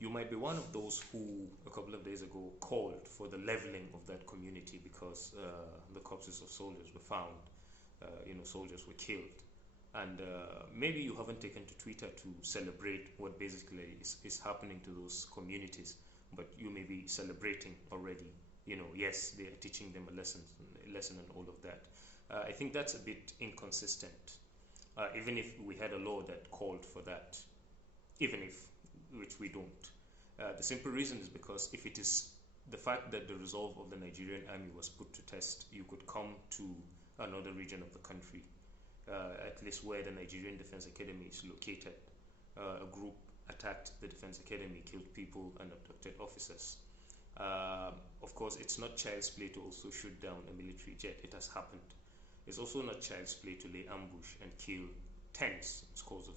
You might be one of those who, a couple of days ago, called for the leveling of that community because the corpses of soldiers were found. Soldiers were killed. And maybe you haven't taken to Twitter to celebrate what basically is happening to those communities, but you may be celebrating already. Yes, they are teaching them a lesson and all of that. I think that's a bit inconsistent. Even if we had a law that called for that, even if, which we don't. The simple reason is because if it is the fact that the resolve of the Nigerian army was put to test, you could come to another region of the country, at least where the Nigerian Defense Academy is located. A group attacked the Defense Academy, killed people, and abducted officers. Of course, it's not child's play to also shoot down a military jet. It has happened. It's also not child's play to lay ambush and kill tens scores of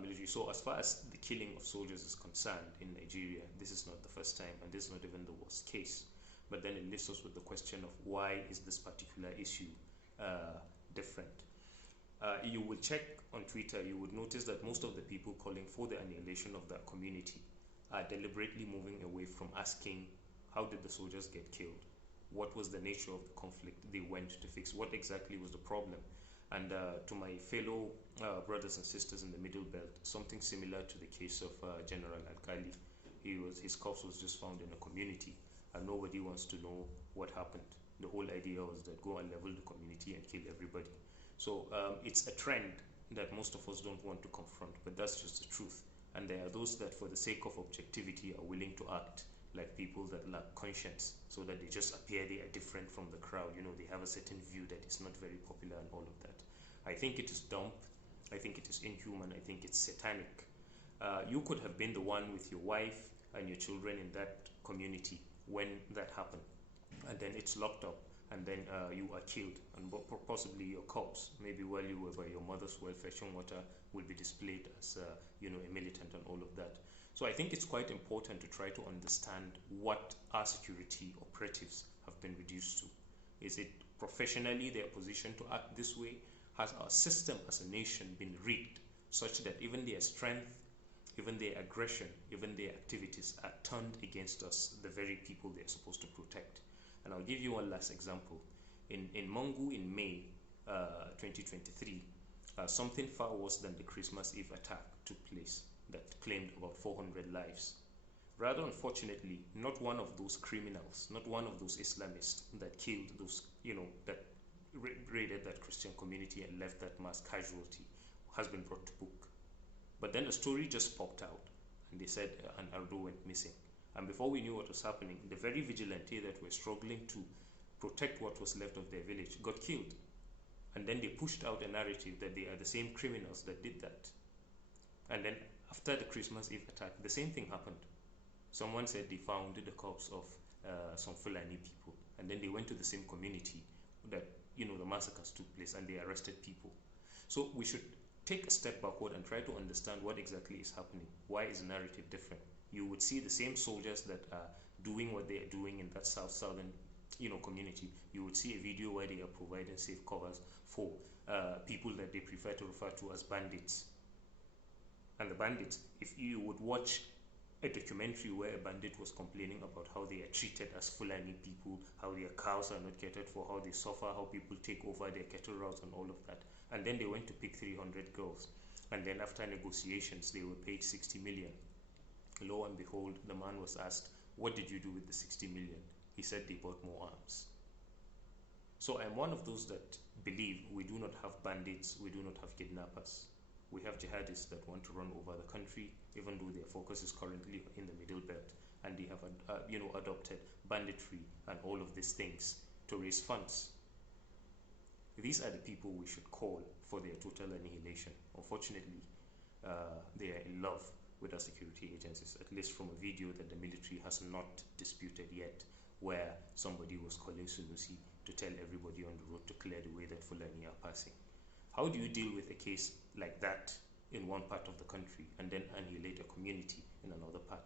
military. So as far as the killing of soldiers is concerned in Nigeria, this is not the first time, and this is not even the worst case. But then it leaves us with the question of why is this particular issue different? You will check on Twitter, you would notice that most of the people calling for the annihilation of that community are deliberately moving away from asking how did the soldiers get killed? What was the nature of the conflict they went to fix? What exactly was the problem? And to my fellow brothers and sisters in the Middle Belt, something similar to the case of General Alkali. His corpse was just found in a community, and nobody wants to know what happened. The whole idea was that go and level the community and kill everybody. So it's a trend that most of us don't want to confront, but that's just the truth. And there are those that, for the sake of objectivity, are willing to act like people that lack conscience, so that they just appear they are different from the crowd. They have a certain view that is not very popular and all of that. I think it is dumb. I think it is inhuman. I think it's satanic. You could have been the one with your wife and your children in that community when that happened, and then it's locked up, and then you are killed, and possibly your corpse, maybe while you were by your mother's well fetching water, will be displayed as a militant and all of that. So I think it's quite important to try to understand what our security operatives have been reduced to. Is it professionally their position to act this way? Has our system as a nation been rigged such that even their strength, even their aggression, even their activities are turned against us, the very people they're supposed to protect? And I'll give you one last example. In Mongu in May 2023, something far worse than the Christmas Eve attack took place that claimed about 400 lives. Rather unfortunately, not one of those criminals, not one of those Islamists that killed those, that raided that Christian community and left that mass casualty has been brought to book. But then a story just popped out, and they said an Ardo went missing. And before we knew what was happening, the very vigilante that were struggling to protect what was left of their village got killed. And then they pushed out a narrative that they are the same criminals that did that. And then after the Christmas Eve attack, the same thing happened. Someone said they found the corpse of some Fulani people, and then they went to the same community that the massacres took place, and they arrested people. So we should take a step backward and try to understand what exactly is happening. Why is the narrative different? You would see the same soldiers that are doing what they are doing in that southern community. You would see a video where they are providing safe covers for people that they prefer to refer to as bandits. And the bandits, if you would watch a documentary where a bandit was complaining about how they are treated as Fulani people, how their cows are not catered for, how they suffer, how people take over their cattle routes and all of that. And then they went to pick 300 girls. And then after negotiations, they were paid 60 million. Lo and behold, the man was asked, what did you do with the 60 million? He said they bought more arms. So I'm one of those that believe we do not have bandits, we do not have kidnappers. We have jihadists that want to run over the country, even though their focus is currently in the Middle Belt, and they have adopted banditry and all of these things to raise funds. These are the people we should call for their total annihilation. Unfortunately, they are in love with our security agencies, at least from a video that the military has not disputed yet, where somebody was calling Sunusi to tell everybody on the road to clear the way that Fulani are passing. How do you deal with a case like that in one part of the country and then annihilate a community in another part?